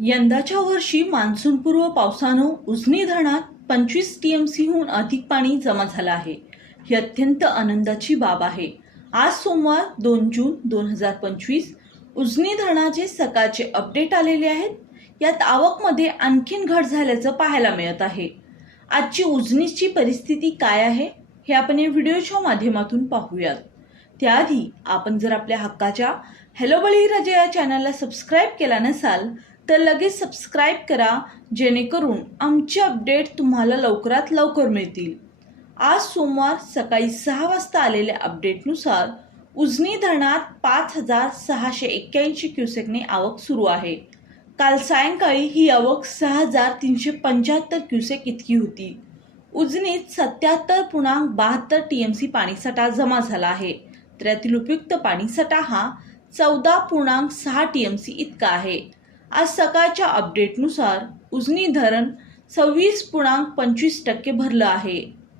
यंदाच्या वर्षी मान्सूनपूर्व पावसानं उजनी धरणात पंचवीस टी एम सीहून अधिक पाणी जमा झालं आहे. ही अत्यंत आनंदाची बाब आहे. आज सोमवार दोन जून दोन हजार पंचवीस उजनी धरणाचे सकाळचे अपडेट आलेले आहेत. यात आवकमध्ये आणखीन घट झाल्याचं पाहायला मिळत आहे. आजची उजनीची परिस्थिती काय आहे हे आपण या व्हिडिओच्या माध्यमातून पाहूयात. त्याआधी आपण जर आपल्या हक्काच्या हॅलो बळीराजा या चॅनलला सबस्क्राईब केला नसाल तर लगेच सबस्क्राईब करा जेणेकरून आमचे अपडेट तुम्हाला लवकरात लवकर मिळतील. आज सोमवार सकाळी सहा वाजता आलेल्या अपडेटनुसार उजनी धरणात पाच हजार सहाशे एक्क्याऐंशी क्युसेकने आवक सुरू आहे. काल सायंकाळी ही आवक सहा हजार तीनशे पंच्याहत्तर क्युसेक इतकी होती. उजनीत सत्याहत्तर पूर्णांक बहात्तर टी एम सी पाणीसाठा जमा झाला आहे. क्षेत्रातील उपयुक्त उपयुक्त पाणीसाठा हा चौदा पूर्णांक सहा टी एम सी इतका आहे. आज सकाळच्या अपडेटनुसार उजनी धरण सव्वीस पूर्णांक पंचवीस टक्के भरलं आहे.